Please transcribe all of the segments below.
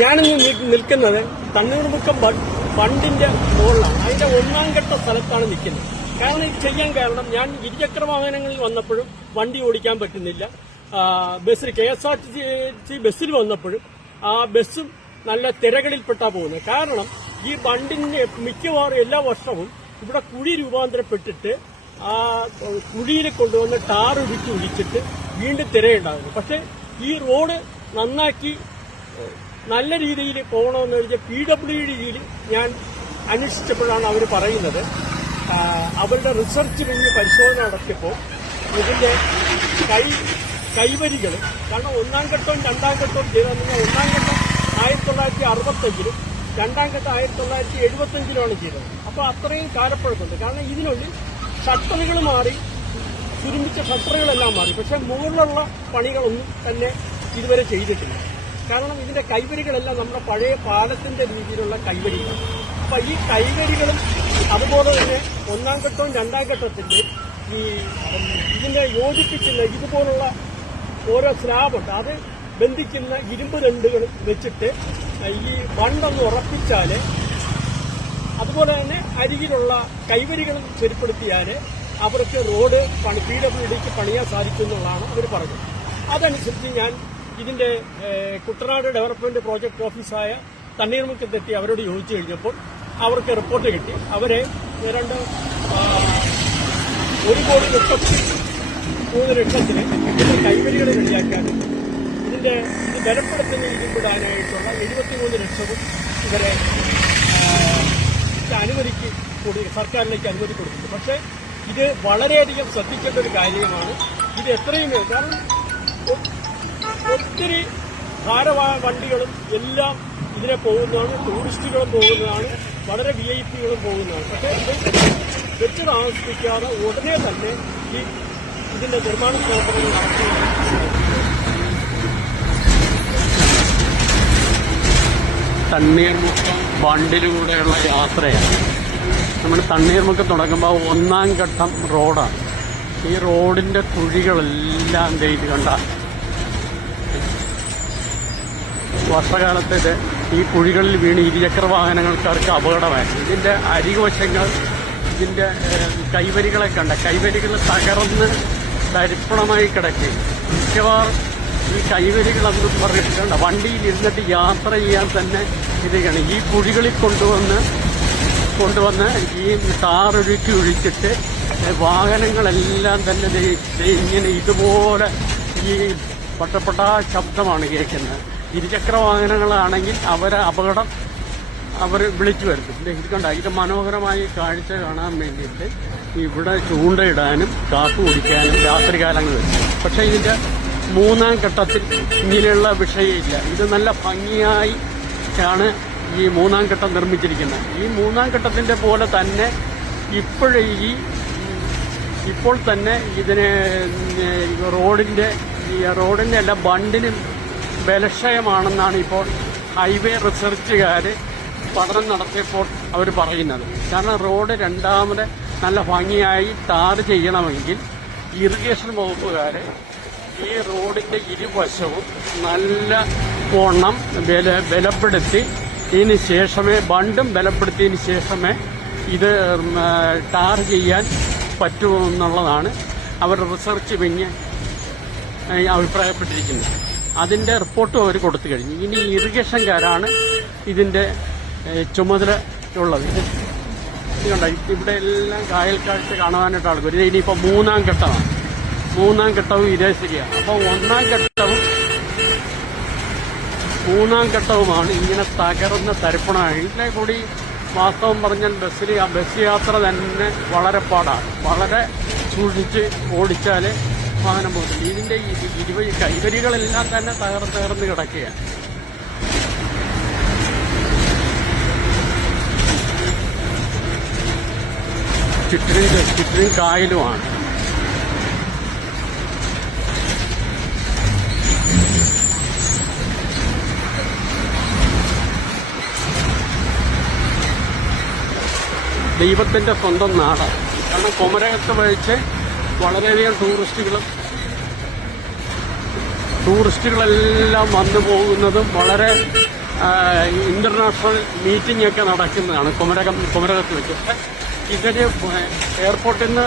ഞാനിന്ന് നിൽക്കുന്നത് തണ്ണീർമുക്കം ബണ്ടിന്റെ മുകളിലാണ്. അതിന്റെ ഒന്നാം ഘട്ട സ്ഥലത്താണ് നിൽക്കുന്നത്. കാരണം ഇത് ചെയ്യാൻ കാരണം ഞാൻ ഇരുചക്ര വാഹനങ്ങളിൽ വന്നപ്പോഴും വണ്ടി ഓടിക്കാൻ പറ്റുന്നില്ല. ബസ്സിൽ KSRTC ബസ്സിൽ വന്നപ്പോഴും ആ ബസ്സും നല്ല തിരകളിൽപ്പെട്ടാ പോകുന്നത്. കാരണം ഈ ബണ്ടിന്റെ മിക്കവാറും എല്ലാ വർഷവും ഇവിടെ കുഴി രൂപാന്തരപ്പെട്ടിട്ട് ആ കുഴിയിൽ കൊണ്ടുവന്ന് ടാർ ഉരുക്കി ഒഴിച്ചിട്ട് വീണ്ടും തിരയുണ്ടാകുന്നു. പക്ഷെ ഈ റോഡ് നന്നാക്കി നല്ല രീതിയിൽ പോകണമെന്ന് വെച്ചാൽ PWD ഞാൻ അന്വേഷിച്ചപ്പോഴാണ് അവർ പറയുന്നത്, അവരുടെ റിസർച്ച് കഴിഞ്ഞ് പരിശോധന നടത്തിയപ്പോൾ ഇതിന്റെ കൈവരികൾ, കാരണം ഒന്നാം ഘട്ടവും രണ്ടാം ഘട്ടവും ചെയ്തെന്ന് പറഞ്ഞാൽ ഒന്നാം ഘട്ടം 1965-ലും രണ്ടാം ഘട്ടം 1975-ലുമാണ് ചെയ്തത്. അപ്പോൾ അത്രയും കാലപ്പഴക്കമുണ്ട്. കാരണം ഇതിനുള്ളിൽ ഷട്ടറുകൾ മാറി, ചുരുമിച്ച ഷട്ടറുകളെല്ലാം മാറി. പക്ഷെ മുകളിലുള്ള പണികളൊന്നും തന്നെ ഇതുവരെ ചെയ്തിട്ടില്ല. കാരണം ഇതിന്റെ കൈവരികളെല്ലാം നമ്മുടെ പഴയ പാലത്തിന്റെ രീതിയിലുള്ള കൈവരികളാണ്. അപ്പൊ ഈ കൈവരികളും അതുപോലെ തന്നെ ഒന്നാം ഘട്ടവും രണ്ടാം ഘട്ടത്തിന്റെ ഈ ഇതിനെ യോജിപ്പിക്കുന്ന ഇതുപോലുള്ള ഓരോ സ്ലാബുണ്ട്, അത് ബന്ധിക്കുന്ന ഇരുമ്പ് ദണ്ടുകൾ വെച്ചിട്ട് ഈ ബണ്ടൊന്ന് ഉറപ്പിച്ചാൽ, അതുപോലെ തന്നെ അരികിലുള്ള കൈവരികളും ശരിപ്പെടുത്തിയാൽ അവർക്ക് റോഡ് PWDക്ക് പണിയാൻ സാധിക്കും എന്നുള്ളതാണ് അവർ പറഞ്ഞത്. അതനുസരിച്ച് ഞാൻ ഇതിന്റെ കുട്ടനാട് ഡെവലപ്മെന്റ് പ്രോജക്ട് ഓഫീസായ തണ്ണീർമുക്കത്തെത്തി അവരോട് ചോദിച്ചു കഴിഞ്ഞപ്പോൾ അവർക്ക് റിപ്പോർട്ട് കിട്ടി. അവരെ 1,33,00,000 ഇതിന്റെ കൈവരികൾ റെഡിയാക്കാനും ഇത് ബലപ്പെടുത്തുന്ന ഇരുമ്പിടാനായിട്ടുള്ള 73 ലക്ഷവും ഇവരെ അനുമതിക്ക് കൂടി സർക്കാരിലേക്ക് അനുമതി കൊടുക്കുന്നു. പക്ഷേ ഇത് വളരെയധികം ശ്രദ്ധിക്കേണ്ട ഒരു കാര്യമാണ്. ഇത് എത്രയും കാരണം ഒത്തിരി ഭാരവാഹ വണ്ടികളും എല്ലാം ഇതിനെ പോകുന്നതാണ്, ടൂറിസ്റ്റുകളും പോകുന്നതാണ്, വളരെ VIP-കളും പോകുന്നതാണ്. പക്ഷേ ഇത് വെച്ച് താമസിപ്പിക്കാതെ ഉടനെ തന്നെ ഇതിന്റെ നിർമ്മാണ പ്രവർത്തനങ്ങൾ നടത്തുകയാണ്. തണ്ണീർമുക്കം ബണ്ടിലൂടെയുള്ള യാത്രയാണ്. നമ്മൾ തണ്ണീർമുക്കം തുടങ്ങുമ്പോൾ ഒന്നാം ഘട്ടം റോഡാണ്. ഈ റോഡിന്റെ കുഴികളെല്ലാം ഇത് കണ്ട വർഷകാലത്ത് ഈ കുഴികളിൽ വീണ് ഇരുചക്ര വാഹനങ്ങൾക്കാർക്ക് അപകടമായിരുന്നു. ഇതിന്റെ അരികുവശങ്ങൾ, ഇതിന്റെ കൈവരികളെ കണ്ട കൈവരികൾ തകർന്ന് തരിപ്പണമായി കിടക്കുക. മിക്കവാറും ഈ കൈവരികളെന്ന് പറഞ്ഞിട്ടുണ്ട് വണ്ടിയിൽ ഇരുന്നിട്ട് യാത്ര ചെയ്യാൻ തന്നെ ഇതാണ്. ഈ കുഴികളിൽ കൊണ്ടുവന്ന് ഈ ടാറൊഴുക്കി ഒഴിച്ചിട്ട് വാഹനങ്ങളെല്ലാം തന്നെ ഇങ്ങനെ ഇതുപോലെ ഈ പട്ടപ്പെട്ട ശബ്ദമാണ് കേൾക്കുന്നത്. ഇരുചക്ര വാഹനങ്ങളാണെങ്കിൽ അപകടം അവർ വിളിച്ചു വരുത്തും. ഇത് കണ്ട ഇത് മനോഹരമായ കാഴ്ച കാണാൻ വേണ്ടിയിട്ട് ഇവിടെ ചൂണ്ടയിടാനും കാത്തു കുടിക്കാനും രാത്രികാലങ്ങളിൽ. പക്ഷേ ഇതിന്റെ മൂന്നാം ഘട്ടത്തിൽ ഇങ്ങനെയുള്ള വിഷയമില്ല. ഇത് നല്ല ഭംഗിയായി ആണ് ഈ മൂന്നാം ഘട്ടം നിർമ്മിച്ചിരിക്കുന്നത്. ഈ മൂന്നാം ഘട്ടത്തിന്റെ പോലെ തന്നെ ഇപ്പോൾ തന്നെ ഇതിന് റോഡിന്റെ അല്ല ബണ്ടിന് ബലക്ഷയമാണെന്നാണ് ഇപ്പോൾ ഹൈവേ റിസർച്ചുകാർ പഠനം നടത്തിയപ്പോൾ അവർ പറയുന്നത്. കാരണം റോഡ് രണ്ടാമത് നല്ല ഭംഗിയായി ടാർ ചെയ്യണമെങ്കിൽ ഇറിഗേഷൻ വകുപ്പുകാർ ഈ റോഡിന്റെ ഇരുവശവും നല്ല വണ്ണം ബലപ്പെടുത്തി ബണ്ടും ബലപ്പെടുത്തിയതിന് ശേഷമേ ഇത് ടാർ ചെയ്യാൻ പറ്റുമെന്നുള്ളതാണ് അവർ റിസർച്ച് പിന്നെ അഭിപ്രായപ്പെട്ടിരിക്കുന്നത്. അതിന്റെ റിപ്പോർട്ടും അവർ കൊടുത്തു കഴിഞ്ഞു. ഇനി ഇറിഗേഷൻകാരാണ് ഇതിന്റെ ചുമതല ഉള്ളത്. ഇത് കണ്ട ഇവിടെ എല്ലാം കായൽ കാഴ്ച കാണാനായിട്ട് ആൾക്ക് വരും. ഇനിയിപ്പോൾ മൂന്നാം ഘട്ടവും ഇതേ ശരിയാണ്. അപ്പോൾ മൂന്നാം ഘട്ടവുമാണ് ഇങ്ങനെ തകർന്ന തരിപ്പണമായി. ഇതിനെ കൂടി വാസ്തവം പറഞ്ഞാൽ ബസ് യാത്ര തന്നെ വളരെ പാടാണ്. വളരെ സൂക്ഷിച്ച് ഓടിച്ചാൽ വാഹനം പോകുന്നു. ഇതിന്റെ കൈവരികളെല്ലാം തന്നെ തകർന്ന് കിടക്കുകയാണ്. ചുറ്റിനും കായലുമാണ്. ദൈവത്തിന്റെ സ്വന്തം നാടാണ്. കാരണം കുമരകത്ത് വഴിച്ച് വളരെയധികം ടൂറിസ്റ്റുകളെല്ലാം വന്നു പോകുന്നതും വളരെ ഇന്റർനാഷണൽ മീറ്റിംഗ് ഒക്കെ നടക്കുന്നതാണ് കുമരകത്ത് വെച്ച്. ഇവര് എയർപോർട്ടിൽ നിന്ന്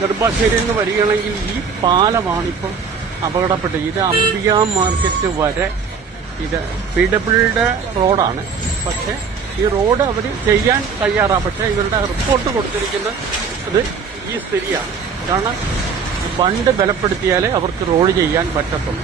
നെടുമ്പാശ്ശേരിയിൽ നിന്ന് വരികയാണെങ്കിൽ ഈ പാലമാണ് ഇപ്പം അപകടപ്പെട്ടത്. ഇത് അംബിക മാർക്കറ്റ് വരെ ഇത് PWD റോഡാണ്. പക്ഷേ ഈ റോഡ് അവർ ചെയ്യാൻ തയ്യാറാണ്. പക്ഷേ ഇവരുടെ റിപ്പോർട്ട് കൊടുത്തിരിക്കുന്നത് ഈ സ്ഥിതിയാണ്. കാരണം ഫണ്ട് ബലപ്പെടുത്തിയാലേ അവർക്ക് റോഡ് ചെയ്യാൻ പറ്റത്തുള്ളൂ.